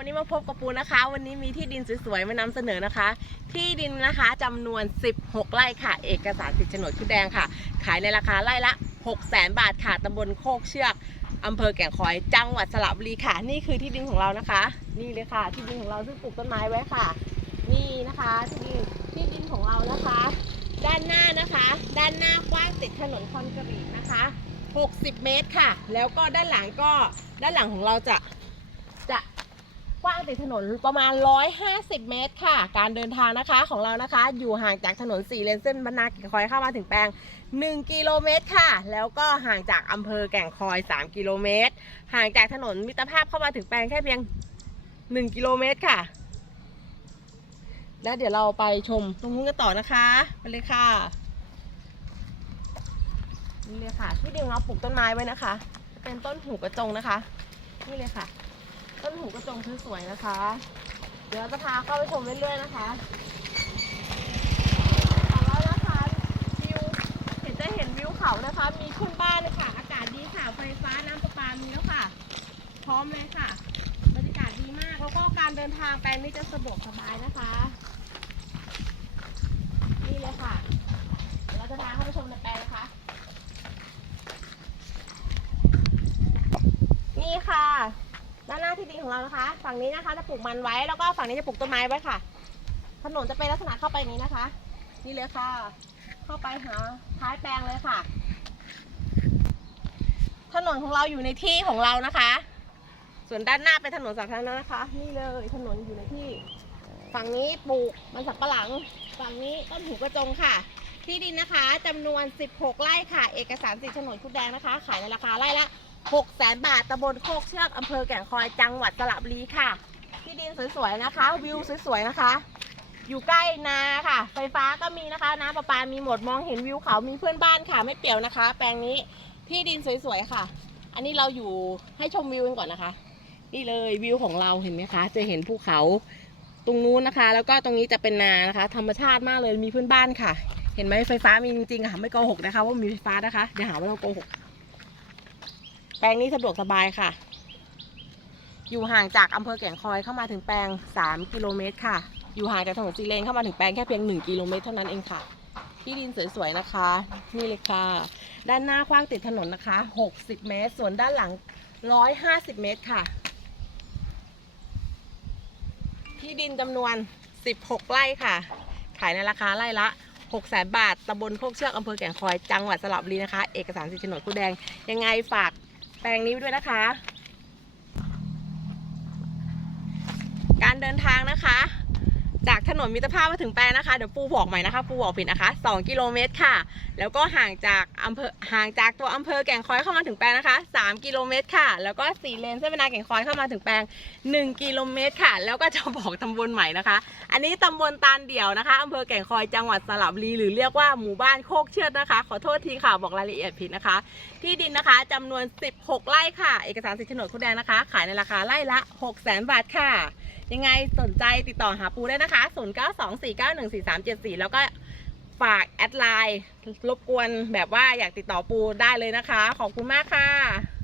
วันนี้มาพบกับปูนะคะ วันนี้มีที่ดินสวยๆมานำเสนอนะคะ ที่ดินนะคะจำนวน 16 ไร่ค่ะ เอกสารสิทธิ์โฉนดชุดแดงค่ะ ขายในราคาไร่ละ6 0 0 0 0บาทค่ะตำบลโคกเชือกอำเภอแก่งคอยจังหวัดสระบุรีค่ะ นี่คือที่ดินของเรานะคะ นี่เลยค่ะ ที่ดินของเราซึ่งปลูกต้นไม้ไว้ค่ะ นี่นะคะที่ดินที่ดินของเรานะคะ ด้านหน้านะคะ ด้านหน้ากว้างติดถนนคอนกรีตนะคะ 60 เมตรค่ะ แล้วก็ด้านหลังก็ด้านหลังของเราจะจะ กว้างติดถนนประมาณ 150 เมตรค่ะ การเดินทางนะคะของเรานะคะ อยู่ห่างจากถนนสี่เลนเส้นบรรณาเก่งคอยเข้ามาถึงแปลง 1 กิโลเมตรค่ะ แล้วก็ห่างจากอำเภอแก่งคอย 3 กิโลเมตร ห่างจากถนนมิตรภาพเข้ามาถึงแปลงแค่เพียง 1 กิโลเมตรค่ะ แล้วเดี๋ยวเราไปชมตรงนู้นกันต่อนะคะไปเลยค่ะนี่เลยค่ะที่ดินเราปลูกต้นไม้ไว้นะคะ เป็นต้นหูกระจงนะคะ นี่เลยค่ะ ต้นหูกระจงสวยๆนะคะ เดี๋ยวจะพาเข้าไปชมเรื่อยๆนะคะของเรานะคะวิวเห็นจะเห็นวิวเขานะคะ มีขึ้นบ้านเลยค่ะ อากาศดีค่ะ ไฟฟ้าน้ำประปามีแล้วค่ะ พร้อมเลยค่ะ บรรยากาศดีมาก แล้วก็การเดินทางแปลงนี้จะสะดวกสบายนะคะ นี่เลยค่ะ เดี๋ยวเราจะพาเข้าไปชมในแปลงนะคะ นี่ค่ะ ด้านหน้าที่ดินของเรานะคะ ฝั่งนี้นะคะจะปลูกมันไว้แล้วก็ฝั่งนี้จะปลูกต้นไม้ไว้ค่ะ ถนนจะเป็นลักษณะเข้าไปนี้นะคะ นี่เลยค่ะ เข้าไปหาท้ายแปลงเลยค่ะ ถนนของเราอยู่ในที่ของเรานะคะ ส่วนด้านหน้าเป็นถนนสาธารณะนะคะ นี่เลยถนนอยู่ในที่ ฝั่งนี้ปลูกมันสับปะหลัง ฝั่งนี้ต้นหูกระจงค่ะ ที่ดินนะคะจำนวน 16 ไร่ค่ะ เอกสารสิทธิ์โฉนดชุดแดงนะคะ ขายในราคาไร่ละ 6แสนบาทตำบลโคกเชือกอำเภอแก่งคอยจังหวัดสระบุรีค่ะ ที่ดินสวยๆนะคะ วิวสวยๆนะคะ อยู่ใกล้นาค่ะ ไฟฟ้าก็มีนะคะ น้ำประปามีหมดมองเห็นวิวเขามีเพื่อนบ้านค่ะ ไม่เปี่ยวนะคะ แปลงนี้ที่ดินสวยๆค่ะ อันนี้เราอยู่ให้ชมวิวกันก่อนนะคะ นี่เลยวิวของเราเห็นไหมคะ จะเห็นภูเขาตรงนู้นนะคะ แล้วก็ตรงนี้จะเป็นนานะคะ ธรรมชาติมากเลยมีเพื่อนบ้านค่ะ เห็นไหมไฟฟ้ามีจริงๆค่ะ ไม่โกหกนะคะ ว่ามีไฟฟ้านะคะอย่าหาว่าเราโกหก แปลงนี้สะดวกสบายค่ะ อยู่ห่างจากอำเภอแก่งคอยเข้ามาถึงแปลง 3 กิโลเมตรค่ะ อยู่ห่างจากถนนซีเลนเข้ามาถึงแปลงแค่เพียง 1 กิโลเมตรเท่านั้นเองค่ะ ที่ดินสวยๆนะคะ นี่เลยค่ะ ด้านหน้ากว้างติดถนนนะคะ 60 เมตร ส่วนด้านหลัง 150 เมตรค่ะ ที่ดินจำนวน 16 ไร่ค่ะ ขายในราคาไร่ละ6 0 0 0 0บาท ตำบลโคกเชือก อำเภอแก่งคอย จังหวัดสระบุรีนะคะ เอกสารสิทธิ์โฉนดผู้แดง ยังไงฝาก แปลงนี้วด้วยนะคะ การเดินทาง นนมิตรภาพมาถึงแปลงนะคะ เดี๋ยวปูบอกใหม่นะคะ ปูบอกผิดนะคะ 2 กิโลเมตรค่ะ แล้วก็ห่างจากอำเภอห่างจากตัวอำเภอแก่งคอยเข้ามาถึงแปลงนะคะ 3 กิโลเมตรค่ะ แล้วก็4เลนเส้นบรรณาแก่งคอยเข้ามาถึงแปลง 1 กิโลเมตรค่ะ แล้วก็จะบอกตำบลใหม่นะคะ อันนี้ตำบลตาลเดี่ยวนะคะอำเภอแก่งคอยจังหวัดสระบุรีหรือเรียกว่าหมู่บ้านโคกเชือดนะคะ ขอโทษทีค่ะบอกรายละเอียดผิดนะคะ ที่ดินนะคะจำนวน 16 ไร่ค่ะ เอกสารสิทธิ์โฉนดคุณแดงนะคะ ขายในราคาไร่ละ 6 0 0 0 0 0 บาทค่ะ ยังไงสนใจติดต่อหาปูได้นะคะ 0924914374 แล้วก็ฝากแอดไลน์รบกวนแบบว่าอยากติดต่อปูได้เลยนะคะ ขอบคุณมากค่ะ